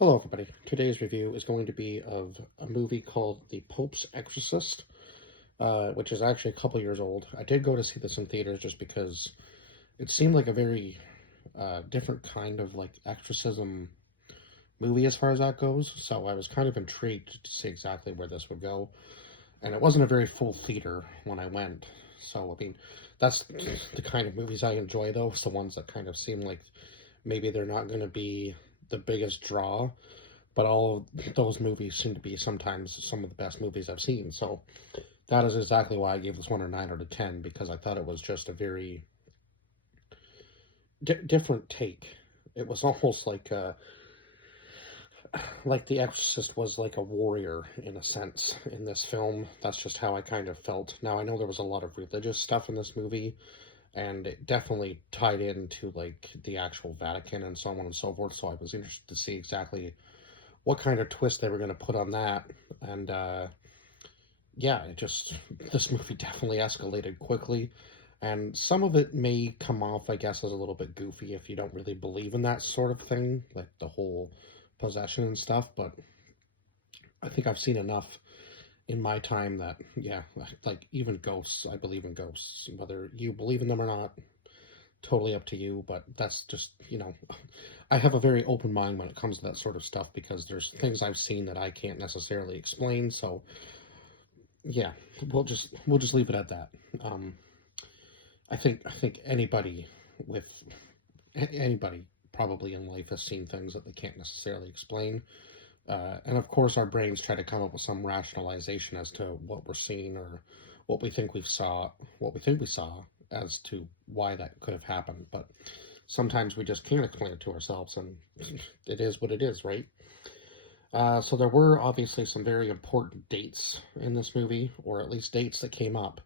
Hello, everybody. Today's review is going to be of a movie called The Pope's Exorcist, which is actually a couple years old. I did go to see this in theaters just because it seemed like a very different kind of like exorcism movie as far as that goes. So I was kind of intrigued to see exactly where this would go. And it wasn't a very full theater when I went. So, I mean, that's the kind of movies I enjoy, though. It's the ones that kind of seem like maybe they're not going to be the biggest draw, but all of those movies seem to be sometimes some of the best movies I've seen. So that is exactly why I gave this one a 9 out of 10, because I thought it was just a very different take. It was almost like The Exorcist was like a warrior in a sense in this film. That's just how I kind of felt. Now I know there was a lot of religious stuff in this movie, and it definitely tied into like the actual Vatican and so on and so forth. So I was interested to see exactly what kind of twist they were going to put on that. And yeah, this movie definitely escalated quickly. And some of it may come off, I guess, as a little bit goofy if you don't really believe in that sort of thing, like the whole possession and stuff. But I think I've seen enough in my time that, yeah, like even ghosts, I believe in ghosts. Whether you believe in them or not, totally up to you. But that's just, I have a very open mind when it comes to that sort of stuff because there's things I've seen that I can't necessarily explain. So yeah, we'll just leave it at that. Um, I think with anybody probably in life has seen things that they can't necessarily explain. And of course, our brains try to come up with some rationalization as to what we're seeing or what we think we saw as to why that could have happened. But sometimes we just can't explain it to ourselves, and it is what it is, right? So there were obviously some very important dates in this movie, or at least dates that came up.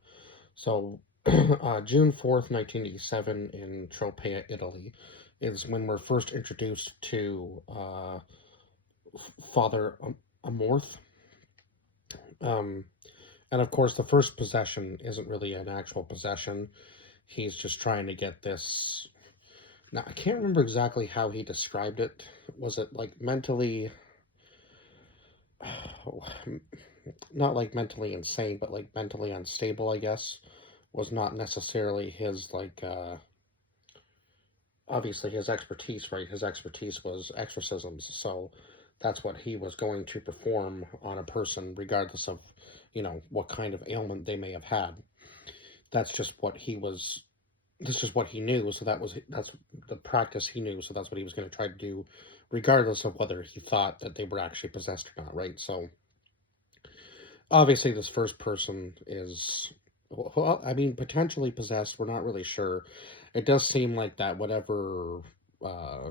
So June 4th, 1987, in Tropea, Italy, is when we're first introduced to Father Amorth. Um, and of course, the first possession isn't really an actual possession. He's just trying to get this. Now, I can't remember exactly how he described it. Was it like mentally, not like mentally insane, but like mentally unstable, I guess, was not necessarily his, like, obviously his expertise, right? His expertise was exorcisms. So that's what he was going to perform on a person, regardless of, what kind of ailment they may have had. That's just what he was. That's just what he knew. So that's the practice he knew. So that's what he was going to try to do, regardless of whether he thought that they were actually possessed or not, right? So obviously, this first person is, well, I mean, potentially possessed. We're not really sure. It does seem like that uh,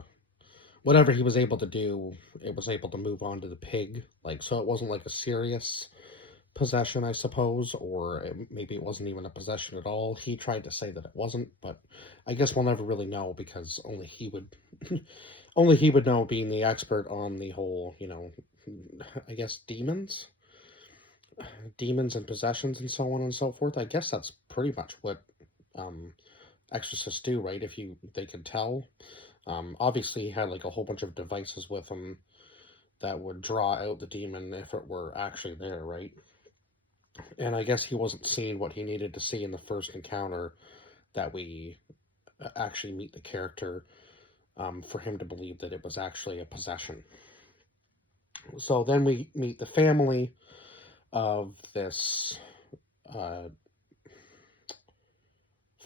whatever he was able to do, it was able to move on to the pig. Like, so it wasn't like a serious possession, I suppose, or maybe it wasn't even a possession at all. He tried to say that it wasn't, but I guess we'll never really know because only he would know, being the expert on the whole, I guess demons and possessions and so on and so forth. I guess that's pretty much what um, exorcists do, right? If they can tell. Obviously, he had like a whole bunch of devices with him that would draw out the demon if it were actually there, right? And I guess he wasn't seeing what he needed to see in the first encounter that we actually meet the character, for him to believe that it was actually a possession. So then we meet the family of this uh,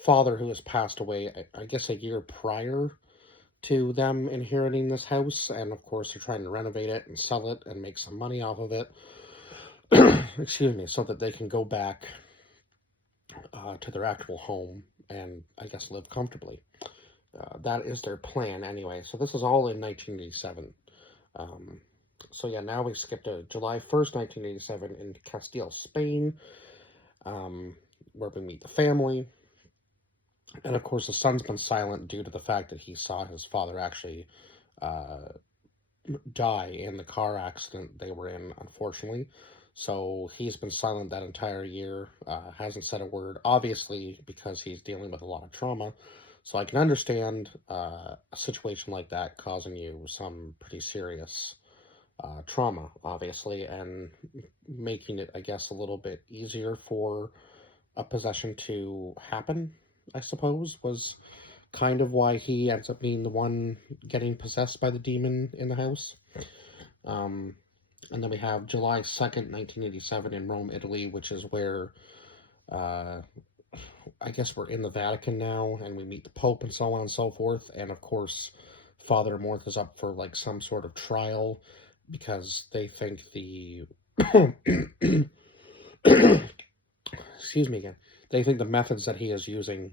father who has passed away, I guess, a year prior to them inheriting this house. And of course, they're trying to renovate it and sell it and make some money off of it. Excuse me, so that they can go back to their actual home and, I guess, live comfortably. That is their plan anyway. So this is all in 1987. Um, so yeah, now we skip to July 1st, 1987, in Castile, Spain, um, where we meet the family. And of course, the son's been silent due to the fact that he saw his father actually uh, die in the car accident they were in, unfortunately. So he's been silent that entire year, hasn't said a word, obviously, because he's dealing with a lot of trauma. So I can understand a situation like that causing you some pretty serious trauma, obviously, and making it, I guess, a little bit easier for a possession to happen, I suppose, was kind of why he ends up being the one getting possessed by the demon in the house. Um, and then we have July 2nd, 1987, in Rome, Italy, which is where uh, I guess we're in the Vatican now, and we meet the Pope and so on and so forth. And of course, Father Amorth is up for like some sort of trial because they think the excuse me again. They think the methods that he is using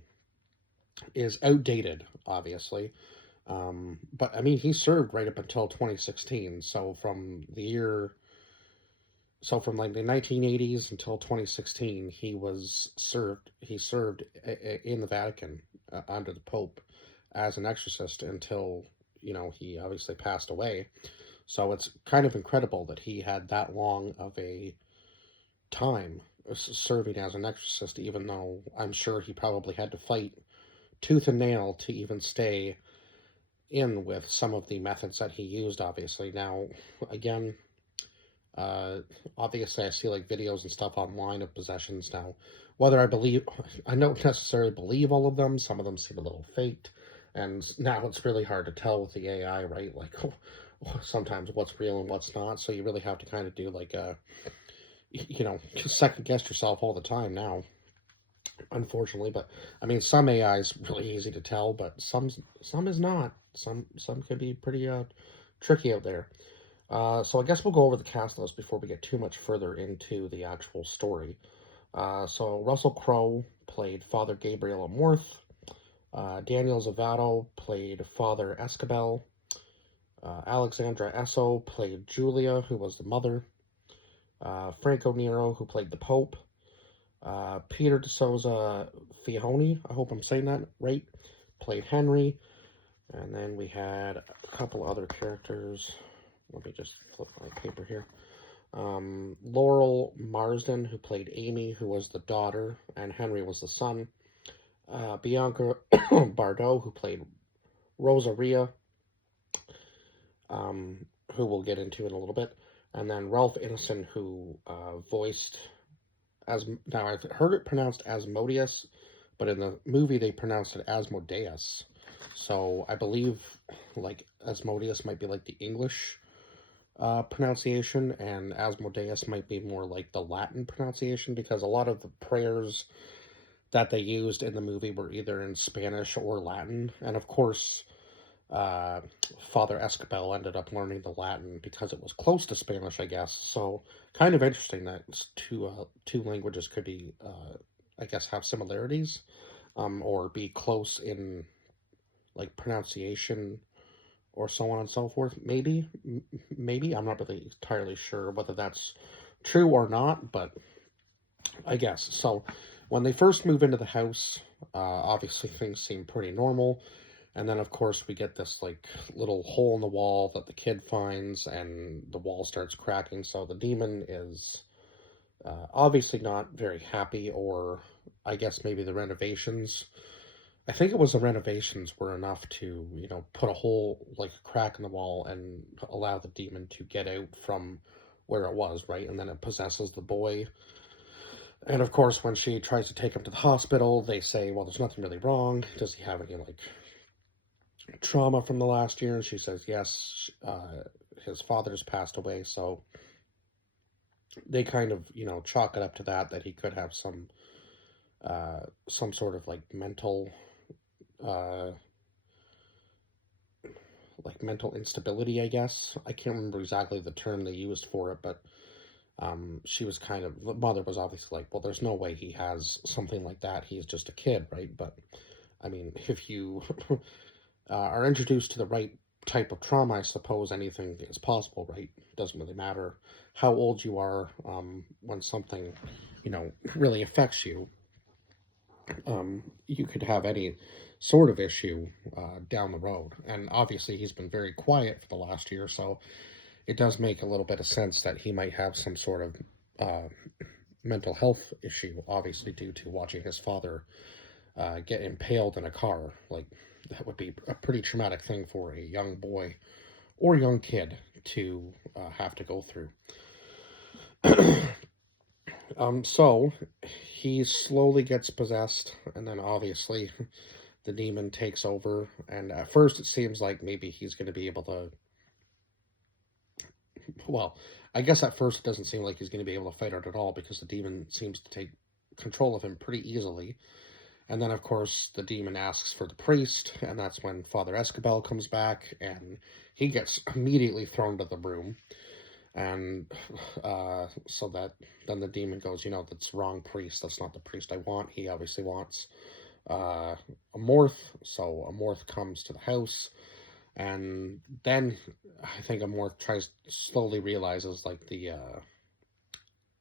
is outdated, obviously. But I mean, he served right up until 2016. So from like the 1980s until 2016, he served in the Vatican under the Pope as an exorcist until, he obviously passed away. So it's kind of incredible that he had that long of a time serving as an exorcist, even though I'm sure he probably had to fight tooth and nail to even stay in with some of the methods that he used, obviously. Now, again, uh, obviously, I see like videos and stuff online of possessions now. Whether I don't necessarily believe all of them. Some of them seem a little faked, and now it's really hard to tell with the AI, right? Like sometimes what's real and what's not. So you really have to kind of do like just second guess yourself all the time now, unfortunately. But I mean, some AI is really easy to tell, but some is not. Some can be pretty tricky out there. So I guess we'll go over the cast list before we get too much further into the actual story. So Russell Crowe played Father Gabriel Amorth. Daniel Zavato played Father Escabel. Alexandra Esso played Julia, who was the mother. Franco Nero, who played the Pope. Peter de Souza Fione, I hope I'm saying that right, played Henry. And then we had a couple other characters. Let me just flip my paper here. Laurel Marsden, who played Amy, who was the daughter, and Henry was the son. Bianca Bardot, who played Rosaria, who we'll get into in a little bit. And then Ralph Ineson, who voiced now I've heard it pronounced Asmodeus, but in the movie they pronounced it Asmodeus. So I believe like Asmodeus might be like the English pronunciation, and Asmodeus might be more like the Latin pronunciation, because a lot of the prayers that they used in the movie were either in Spanish or Latin. And of course, Father Escabel ended up learning the Latin because it was close to Spanish, I guess. So kind of interesting that two languages could be, I guess, have similarities, or be close in like pronunciation or so on and so forth. Maybe I'm not really entirely sure whether that's true or not, but I guess so. When they first move into the house, obviously things seem pretty normal. And then, of course, we get this like little hole in the wall that the kid finds, and the wall starts cracking. So the demon is obviously not very happy, or I guess maybe the renovations. I think it was the renovations were enough to, put a hole, like a crack in the wall, and allow the demon to get out from where it was, right? And then it possesses the boy. And of course, when she tries to take him to the hospital, they say, well, there's nothing really wrong. Does he have any, like, trauma from the last year? And she says, yes, his father's passed away. So they kind of, chalk it up to that he could have some sort of, uh, mental instability, I guess. I can't remember exactly the term they used for it, but she was the mother was obviously like, well, there's no way he has something like that. He's just a kid, right? But I mean, if you are introduced to the right type of trauma, I suppose anything is possible, right? Doesn't really matter how old you are, when something, really affects you. You could have any sort of issue down the road. And obviously, he's been very quiet for the last year, so it does make a little bit of sense that he might have some sort of mental health issue, obviously, due to watching his father get impaled in a car. Like, that would be a pretty traumatic thing for a young boy or young kid to have to go through. So he slowly gets possessed, and then obviously the demon takes over. And at first, it seems like maybe he's going to be able to. Well, I guess at first it doesn't seem like he's going to be able to fight it at all because the demon seems to take control of him pretty easily. And then, of course, the demon asks for the priest, and that's when Father Escobel comes back, and he gets immediately thrown to the broom. And so that then the demon goes, that's the wrong priest. That's not the priest I want. He obviously wants a Morth. So a Morth comes to the house, and then I think a Morth slowly realizes like the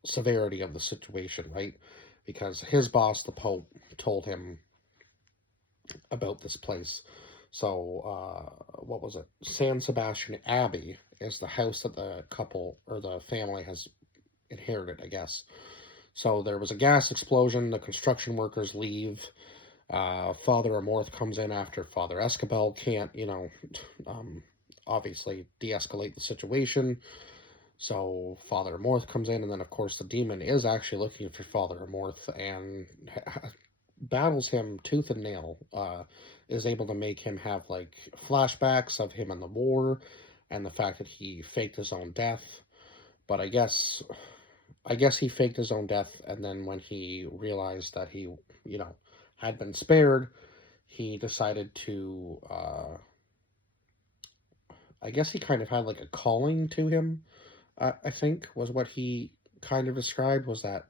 severity of the situation, right? Because his boss, the Pope, told him about this place. So, what was it? San Sebastian Abbey is the house that the couple or the family has inherited, I guess. So there was a gas explosion. The construction workers leave. Father Amorth comes in after Father Escobel can't, obviously de-escalate the situation. So Father Amorth comes in, and then of course the demon is actually looking for Father Amorth and battles him tooth and nail. Is able to make him have like flashbacks of him in the war, and the fact that he faked his own death. But I guess he faked his own death, and then when he realized that he, had been spared, he decided to. I guess he kind of had like a calling to him. I think was what he kind of described was that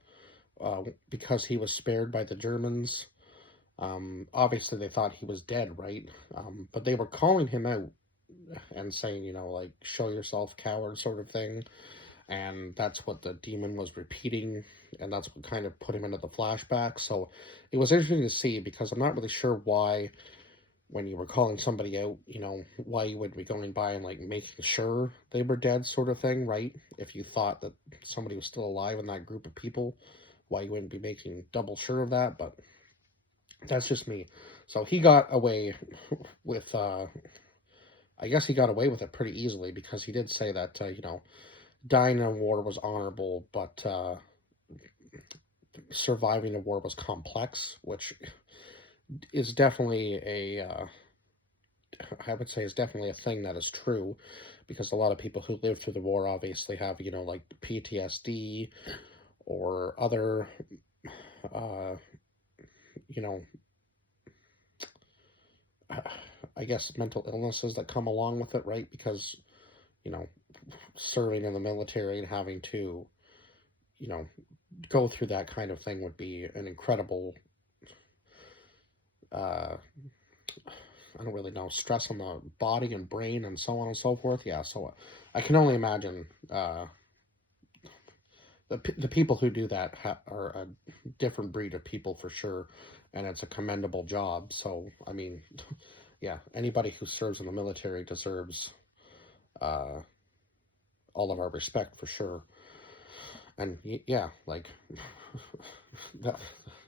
because he was spared by the Germans. Obviously, they thought he was dead, right? But they were calling him out and saying, like, show yourself, coward, sort of thing. And that's what the demon was repeating, and that's what kind of put him into the flashback. So it was interesting to see because I'm not really sure why, when you were calling somebody out, why you would be going by and like making sure they were dead, sort of thing, right? If you thought that somebody was still alive in that group of people, why you wouldn't be making double sure of that, but that's just me. So he got away with, I guess he got away with it pretty easily because he did say that, dying in a war was honorable, but surviving a war was complex, which is definitely I would say is definitely a thing that is true, because a lot of people who lived through the war obviously have, like PTSD or other, I guess mental illnesses that come along with it, right? Because, serving in the military and having to, go through that kind of thing would be an incredible, I don't really know, stress on the body and brain and so on and so forth. Yeah, so I can only imagine the people who do that are a different breed of people for sure, and it's a commendable job. So, I mean, yeah, anybody who serves in the military deserves all of our respect for sure. And yeah, like,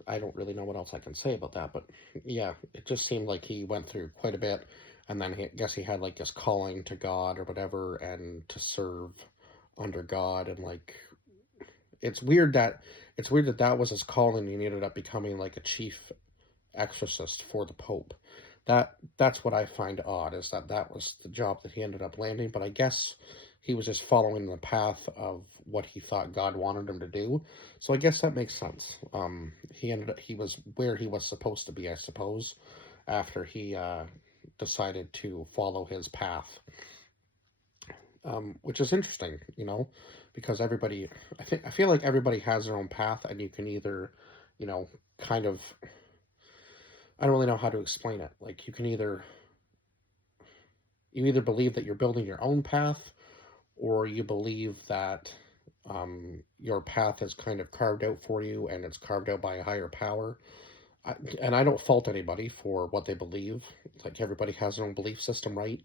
I don't really know what else I can say about that, but yeah, it just seemed like he went through quite a bit, and then I guess he had like this calling to God or whatever, and to serve under God, and like, it's weird that that was his calling, and he ended up becoming like a chief exorcist for the Pope. That's what I find odd, is that was the job that he ended up landing, but I guess he was just following the path of what he thought God wanted him to do. So I guess that makes sense. He was where he was supposed to be, I suppose, after he decided to follow his path. Which is interesting, because I feel like everybody has their own path, and you can either, kind of, I don't really know how to explain it. Like, you either believe that you're building your own path, or you believe that your path is kind of carved out for you, and it's carved out by a higher power. And I don't fault anybody for what they believe. Like, everybody has their own belief system, right?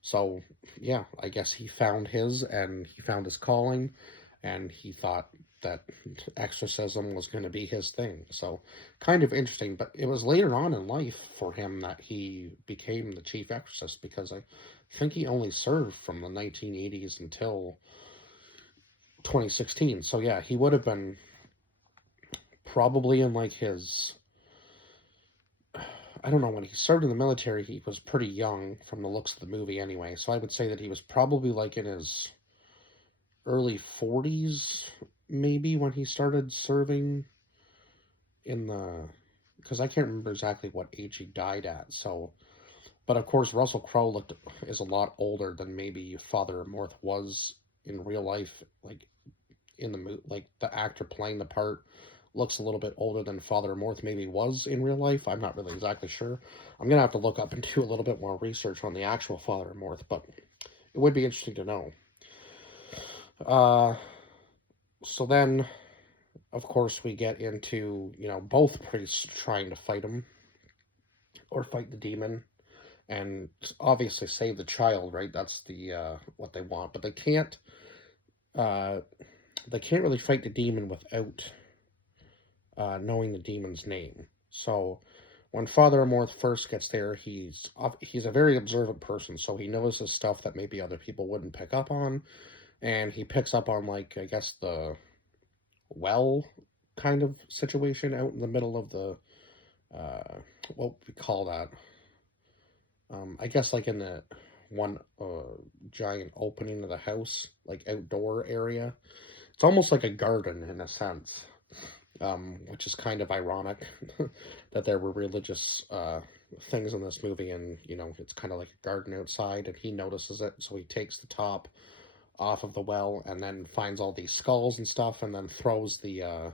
So, yeah, I guess he found his, and he found his calling, and he thought that exorcism was going to be his thing. So, kind of interesting, but it was later on in life for him that he became the chief exorcist, because I think he only served from the 1980s until 2016. So yeah, he would have been probably in like his, I don't know, when he served in the military, he was pretty young from the looks of the movie anyway. So I would say that he was probably like in his early 40s, maybe, when he started serving in the. Because I can't remember exactly what age he died at. So, but of course, Russell Crowe is a lot older than maybe Father Morth was in real life. Like like the actor playing the part looks a little bit older than Father Morth maybe was in real life. I'm not really exactly sure. I'm gonna have to look up and do a little bit more research on the actual Father Morth, but it would be interesting to know. Uh, so then, of course, we get into, both priests trying to fight him or fight the demon and obviously save the child, right? That's the what they want, but uh, they can't really fight the demon without knowing the demon's name. So when Father Amorth first gets there, he's a very observant person, so he notices stuff that maybe other people wouldn't pick up on, and he picks up on, like, I guess the well kind of situation out in the middle of the what we call that. I guess like in the one giant opening of the house, like outdoor area. It's almost like a garden in a sense, which is kind of ironic that there were religious things in this movie, and it's kind of like a garden outside, and he notices it, so he takes the top off of the well, and then finds all these skulls and stuff, and then throws the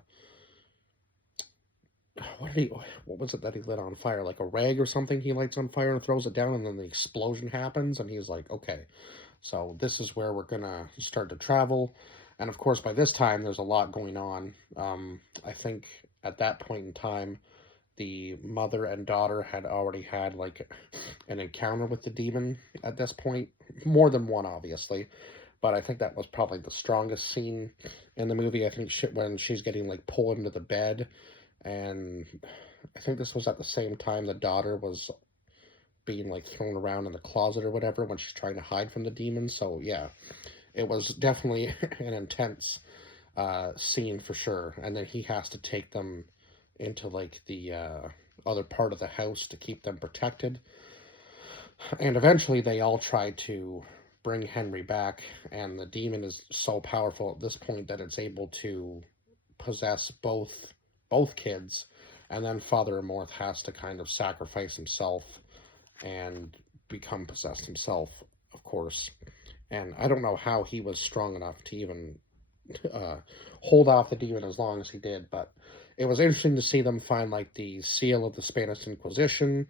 what was it that he lit on fire? Like a rag or something he lights on fire and throws it down, and then the explosion happens, and he's like, okay, so this is where we're gonna start to travel. And of course, by this time, there's a lot going on. I think at that point in time, the mother and daughter had already had like an encounter with the demon at this point. More than one, obviously. But I think that was probably the strongest scene in the movie. I think when she's getting like pulled into the bed, and I think this was at the same time the daughter was being like thrown around in the closet or whatever when she's trying to hide from the demon. So yeah, it was definitely an intense scene for sure. And then he has to take them into like the other part of the house to keep them protected. And eventually they all try to bring Henry back, and the demon is so powerful at this point that it's able to possess both kids, and then Father Amorth has to kind of sacrifice himself and become possessed himself, of course. And I don't know how he was strong enough to even uh, hold off the demon as long as he did, but it was interesting to see them find like the seal of the Spanish Inquisition,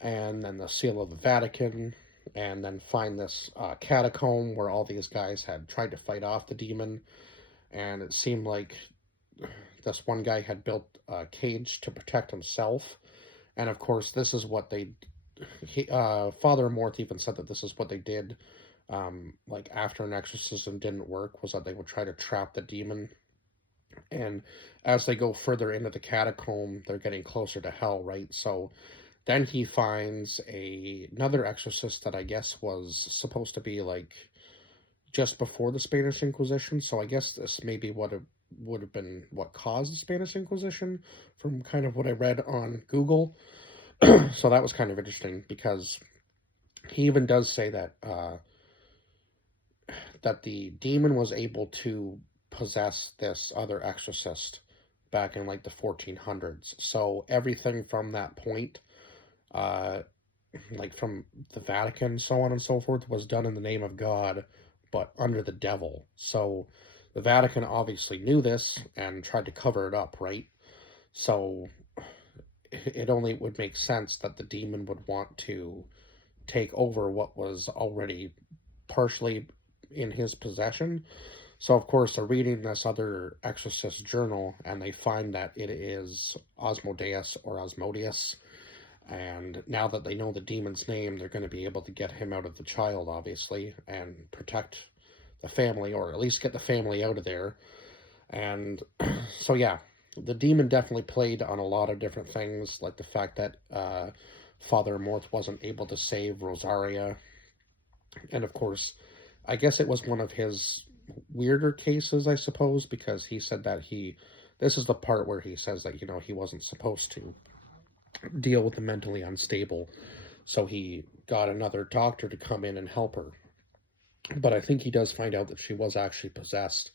and then the seal of the Vatican, and then find this catacomb where all these guys had tried to fight off the demon, and it seemed like this one guy had built a cage to protect himself, and of course this is what Father Amorth even said that this is what they did, like after an exorcism didn't work, was that they would try to trap the demon, and as they go further into the catacomb, they're getting closer to hell, right? So then he finds another exorcist that I guess was supposed to be like just before the Spanish Inquisition. So I guess this maybe would have been what caused the Spanish Inquisition, from kind of what I read on Google. So that was kind of interesting, because he even does say that that the demon was able to possess this other exorcist back in like the 1400s. So everything from that point, uh, like from the Vatican, so on and so forth, was done in the name of God, but under the devil. So the Vatican obviously knew this and tried to cover it up, right? So it only would make sense that the demon would want to take over what was already partially in his possession. So, of course, they're reading this other exorcist journal, and they find that it is Osmodeus or Osmodius. And now that they know the demon's name, they're going to be able to get him out of the child, obviously, and protect the family, or at least get the family out of there. And so, yeah, the demon definitely played on a lot of different things, like the fact that Father Morth wasn't able to save Rosaria, And of course, I guess it was one of his weirder cases, I suppose, because he said that this is the part where he says that, he wasn't supposed to deal with the mentally unstable. So he got another doctor to come in and help her. But I think he does find out that she was actually possessed,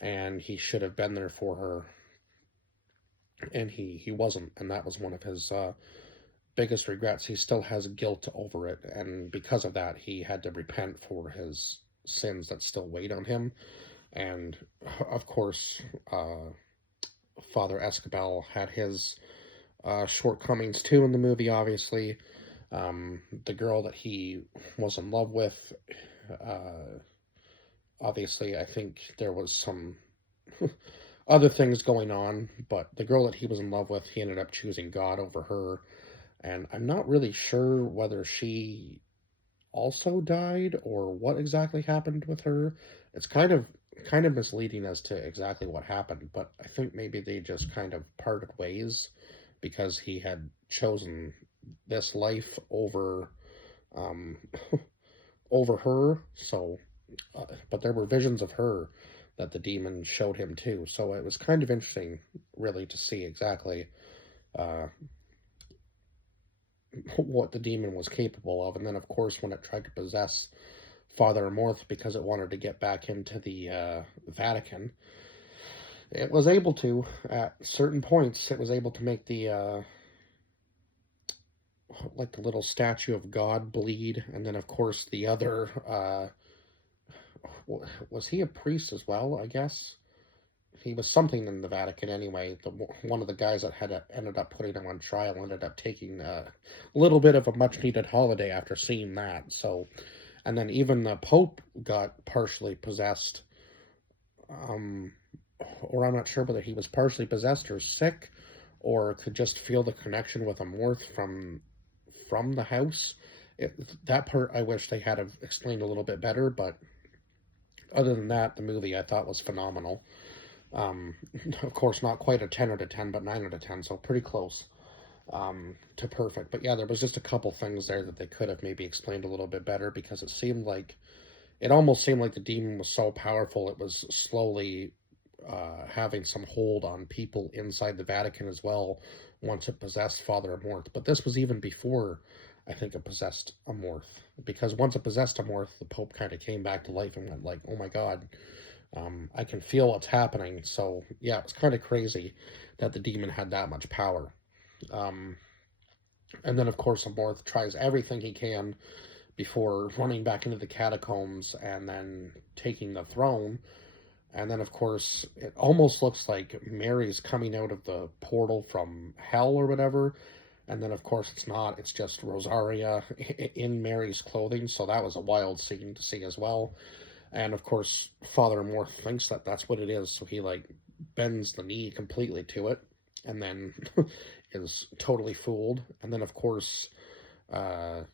and he should have been there for her, and he wasn't, and that was one of his biggest regrets. He still has guilt over it, and because of that, he had to repent for his sins that still weighed on him. And of course, Father Escobal had his shortcomings too in the movie, obviously. The girl that he was in love with, obviously, I think there was some other things going on, but the girl that he was in love with, he ended up choosing God over her. And I'm not really sure whether she also died or what exactly happened with her. It's kind of misleading as to exactly what happened, but I think maybe they just kind of parted ways because he had chosen this life um over her. So but there were visions of her that the demon showed him too. So it was kind of interesting really to see exactly uh what the demon was capable of. And then, of course, when it tried to possess Father Amorth because it wanted to get back into the Vatican, it was able to, at certain points, it was able to make like the little statue of God bleed. And then, of course, the other, was he a priest as well, I guess? He was something in the Vatican anyway. One of the guys that had ended up putting him on trial ended up taking a little bit of a much needed holiday after seeing that. So, and then even the Pope got partially possessed. Um, or I'm not sure whether he was partially possessed or sick, or could just feel the connection with Amorth from the house. That part I wish they had explained a little bit better, but other than that, the movie I thought was phenomenal. Um, of course, not quite a 10 out of 10, but 9 out of 10, so pretty close to perfect. But yeah, there was just a couple things there that they could have maybe explained a little bit better because it almost seemed like the demon was so powerful it was slowly having some hold on people inside the Vatican as well once it possessed Father Amorth. But this was even before, I think, it possessed Amorth. Because once it possessed Amorth, the Pope kind of came back to life and went like, oh my god, I can feel what's happening. So yeah, it's kind of crazy that the demon had that much power. Um, and then of course Amorth tries everything he can before running back into the catacombs and then taking the throne. And then of course it almost looks like Mary's coming out of the portal from hell or whatever. And then of course it's not. It's just Rosaria in Mary's clothing. So that was a wild scene to see as well. And of course, Father Amorth thinks that that's what it is, so he like bends the knee completely to it, and then is totally fooled. And then, of course, uh,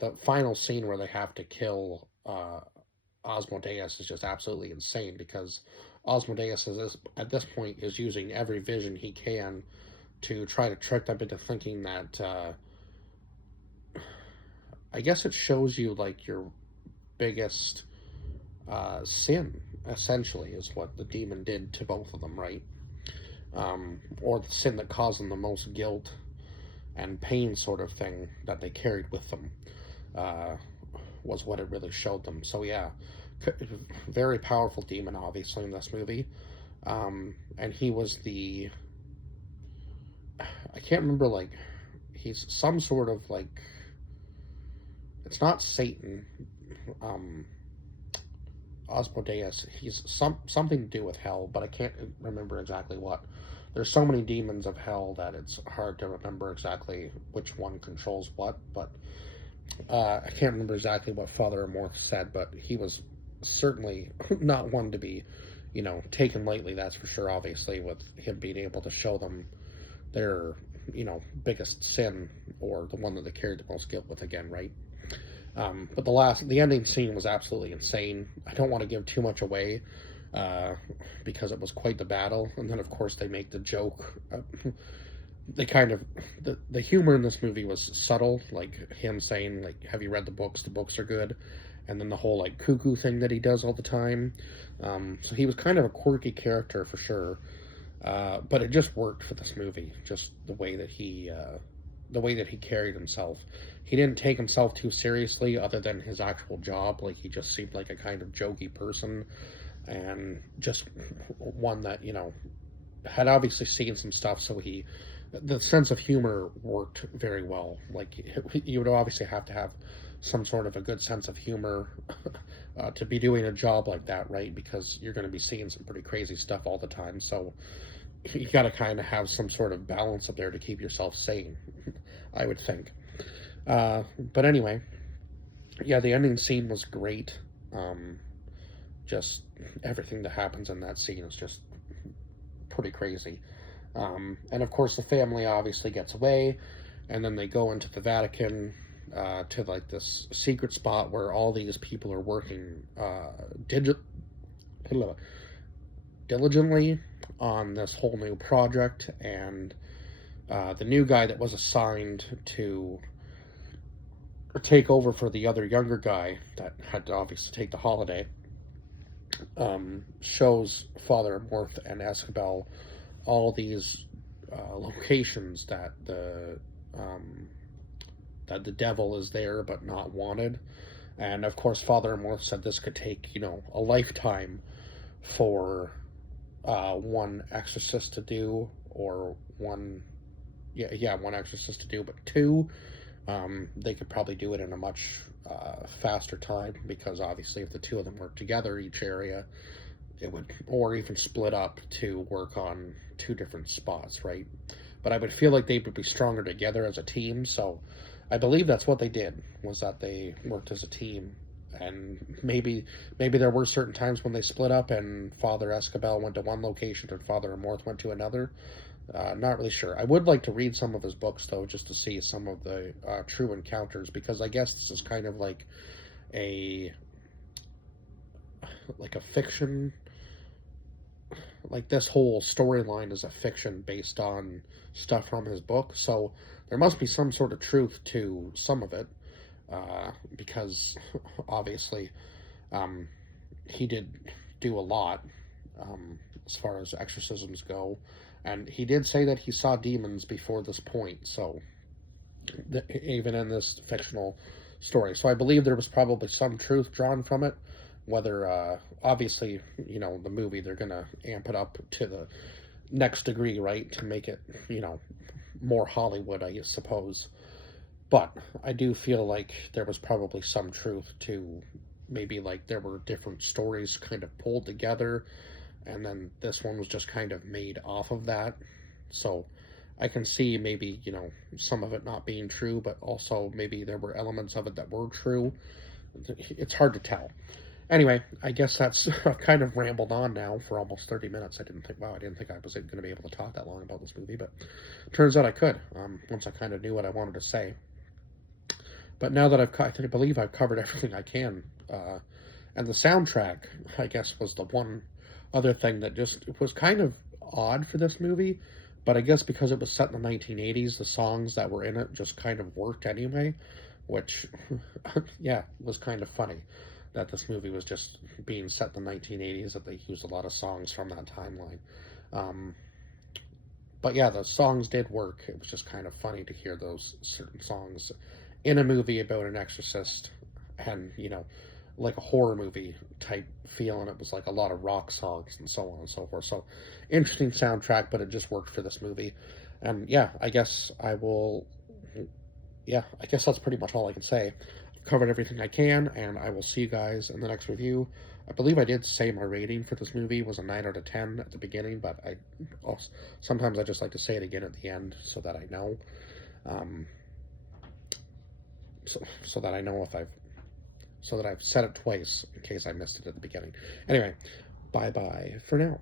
the final scene where they have to kill Osmodeus is just absolutely insane because Osmodeus at this point is using every vision he can to try to trick them into thinking that. I guess it shows you like your biggest sin, essentially, is what the demon did to both of them, right? Or the sin that caused them the most guilt and pain, sort of thing, that they carried with them, uh, was what it really showed them. So, yeah, very powerful demon, obviously, in this movie. And he was I can't remember, like, he's some sort of, like, it's not Satan. Um, Osmodeus, he's something to do with hell, but I can't remember exactly what. There's so many demons of hell that it's hard to remember exactly which one controls what, but I can't remember exactly what Father Amorth said, but he was certainly not one to be, taken lightly, that's for sure, obviously, with him being able to show them their, biggest sin, or the one that they carried the most guilt with again, right? But the ending scene was absolutely insane. I don't want to give too much away because it was quite the battle. And then, of course, they make the joke they kind of the humor in this movie was subtle, like him saying like, "Have you read the books? The books are good," and then the whole like cuckoo thing that he does all the time. So he was kind of a quirky character for sure, but it just worked for this movie. Just the way that he carried himself. He didn't take himself too seriously, other than his actual job. Like he just seemed like a kind of jokey person, and just one that had obviously seen some stuff, so the sense of humor worked very well. Like you would obviously have to have some sort of a good sense of humor to be doing a job like that, right? Because you're going to be seeing some pretty crazy stuff all the time. So you got to kind of have some sort of balance up there to keep yourself sane, I would think. But anyway, yeah, the ending scene was great. Um, just everything that happens in that scene is just pretty crazy. And of course, the family obviously gets away, and then they go into the Vatican to like this secret spot where all these people are working diligently on this whole new project. And the new guy that was assigned to take over for the other younger guy that had to obviously take the holiday shows Father Morth and Escabel all these locations um, that the devil is there but not wanted. And of course, Father Morth said this could take a lifetime for one exorcist to do, or one exorcist to do, but two, they could probably do it in a much faster time, because obviously if the two of them work together each area, it would, or even split up to work on two different spots, right? But I would feel like they would be stronger together as a team, so I believe that's what they did, was that they worked as a team. And maybe there were certain times when they split up and Father Escabel went to one location and Father Amorth went to another. Not really sure. I would like to read some of his books though, just to see some of the true encounters, because I guess this is kind of a like a fiction. Like this whole storyline is a fiction based on stuff from his book, so there must be some sort of truth to some of it, because obviously um, he did do a lot as far as exorcisms go, and he did say that he saw demons before this point, so even in this fictional story. So I believe there was probably some truth drawn from it. Whether, obviously, the movie, they're going to amp it up to the next degree, right? To make it, more Hollywood, I suppose. But I do feel like there was probably some truth to maybe like there were different stories kind of pulled together, and then this one was just kind of made off of that. So I can see maybe, some of it not being true, but also maybe there were elements of it that were true. It's hard to tell. Anyway, I guess that's I've kind of rambled on now for almost 30 minutes. I didn't think I was going to be able to talk that long about this movie, but turns out I could, once I kind of knew what I wanted to say. But now that I believe I've covered everything I can, and the soundtrack, I guess, was the one other thing that just was kind of odd for this movie. But I guess because it was set in the 1980s, the songs that were in it just kind of worked anyway, which, yeah, was kind of funny that this movie was just being set in the 1980s, that they used a lot of songs from that timeline. Um, but yeah, the songs did work. It was just kind of funny to hear those certain songs in a movie about an exorcist, and like a horror movie type feel, and it was like a lot of rock songs and so on and so forth. So interesting soundtrack, but it just worked for this movie. And yeah, I guess that's pretty much all I can say. I've covered everything I can, and I will see you guys in the next review. I believe I did say my rating for this movie was a 9 out of 10 at the beginning, but sometimes I just like to say it again at the end so that I know. Um, so that I know so that I've said it twice in case I missed it at the beginning. Anyway, bye bye for now.